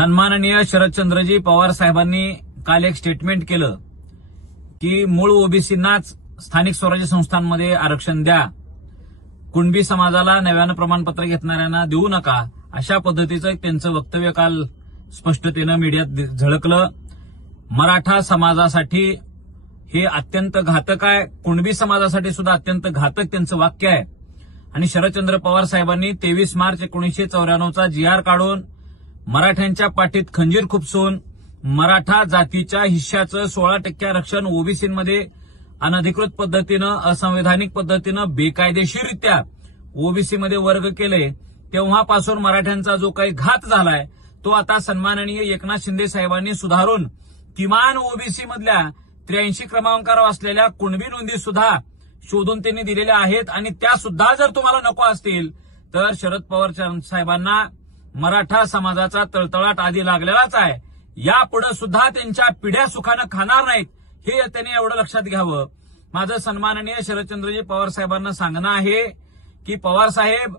सन्माननीय शरदचंद्रजी पवार साहेबांनी काल एक स्टेटमेंट केलं की मूळ ओबीसींनाच स्थानिक स्वराज्य संस्थांमध्ये आरक्षण द्या, कुणबी समाजाला नव्यानं प्रमाणपत्र घेणाऱ्यांना देऊ नका, अशा पद्धतीचं त्यांचं वक्तव्य काल स्पष्टतेनं मीडियात झळकलं. मराठा समाजासाठी हे अत्यंत घातक आहे, कुणबी समाजासाठी सुद्धा अत्यंत घातक त्यांचं वाक्य आहे. आणि शरदचंद्र पवार साहेबांनी 23 मार्च 1994चा GR काढून मराठ्यांच्या पाठीत खंजीर खुपसून मराठा जातीच्या हिश्श्याचं 16% आरक्षण ओबीसीमध्ये अनधिकृत पद्धतीनं, असंवैधानिक पद्धतीनं, बेकायदेशीररित्या ओबीसीमध्ये वर्ग केले. तेव्हापासून मराठ्यांचा जो काही घात झालाय तो आता सन्माननीय एकनाथ शिंदे साहेबांनी सुधारून किमान ओबीसी मधल्या 83 क्रमांकावर असलेल्या कुणबी नोंदी सुद्धा शोधून त्यांनी दिलेल्या आहेत. आणि त्या सुद्धा जर तुम्हाला नको असतील तर शरद पवार साहेबांना मराठा समाजाचा तळतळाट आधी लागलेलाच आहे. यापुढे सुद्धा त्यांच्या पिढ्या सुखानं खाणार नाहीत, हे त्यांनी एवढं लक्षात घ्यावं. माझं सन्माननीय शरदचंद्रजी पवार साहेबांना सांगणं आहे की पवार साहेब,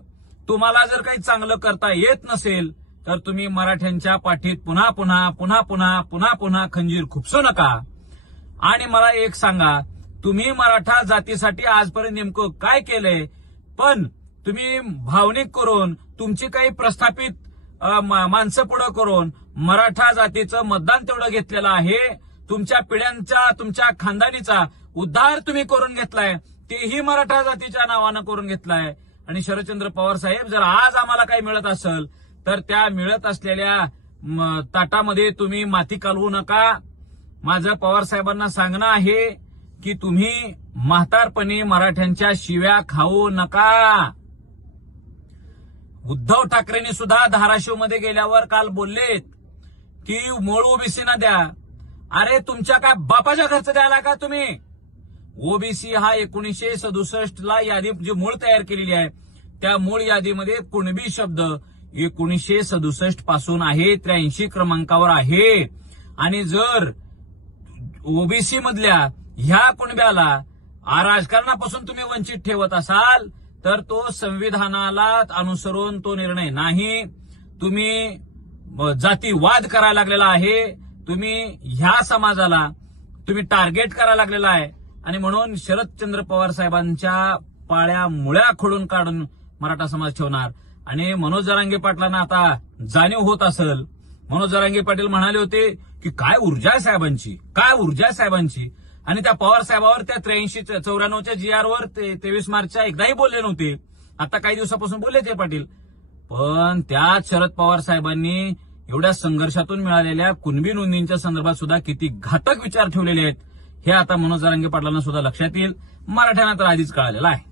तुम्हाला जर काही चांगलं करता येत नसेल तर तुम्ही मराठ्यांच्या पाठीत पुन्हा पुन्हा पुन्हा पुन्हा पुन्हा पुन्हा खंजीर खुपसू नका. आणि मला एक सांगा, तुम्ही मराठा जातीसाठी आजपर्यंत नेमकं काय केलंय? पण तुम्ही भावनिक करून तुमची काही प्रस्थापित माणसं पुढे करून मराठा जातीचं मतदान तेवढं घेतलेलं आहे. तुमच्या पिढ्यांचा, तुमच्या खानदानीचा उद्धार तुम्ही करून घेतलाय, तेही मराठा जातीच्या नावानं करून घेतलाय. आणि शरदचंद्र पवार साहेब, जर आज आम्हाला काही मिळत असेल तर त्या मिळत असलेल्या ताटामध्ये तुम्ही माती कालवू नका. माझं पवार साहेबांना सांगणं आहे की तुम्ही म्हातारपणी मराठ्यांच्या शिव्या खाऊ नका. उद्धव ठाकरेंनी सुद्धा धाराशिवमध्ये गेल्यावर काल बोललेत की मूळ ओबीसीना द्या. अरे तुमच्या काय बापाच्या घरचं द्यायला का तुम्ही? ओबीसी हा 1967ला यादी जी मूळ तयार केलेली आहे त्या मूळ यादीमध्ये कुणबी शब्द 1967 पासून आहे, 83 क्रमांकावर आहे. आणि जर ओबीसी मधल्या ह्या कुणब्याला राजकारणापासून तुम्ही वंचित ठेवत असाल तर तो संविधानाला अनुसरून तो निर्णय नाही. तुम्ही जातीवाद करायला लागलेला आहे, तुम्ही ह्या समाजाला तुम्ही टार्गेट करायला लागलेला आहे. आणि म्हणून शरदचंद्र पवार साहेबांच्या पाळ्या मुळ्या खोडून काढून मराठा समाज ठेवणार. आणि मनोज जरांगे पाटलांना आता जाणीव होत असेल. मनोज जरांगे पाटील म्हणाले होते की काय ऊर्जा आहे साहेबांची, काय ऊर्जा आहे साहेबांची. आणि त्या पवार साहेबावर त्या 94च्या GR वर 23 मार्चच्या एकदाही बोलले नव्हते. आता काही दिवसापासून बोलले ते पाटील. पण त्याच शरद पवार साहेबांनी एवढ्या संघर्षातून मिळालेल्या कुणबी नोंदींच्या संदर्भात सुद्धा किती घातक विचार ठेवलेले आहेत हे आता मनोज जरांगे पाटलांना सुद्धा लक्षात येईल. मराठ्यांना तर आधीच कळालेलं आहे.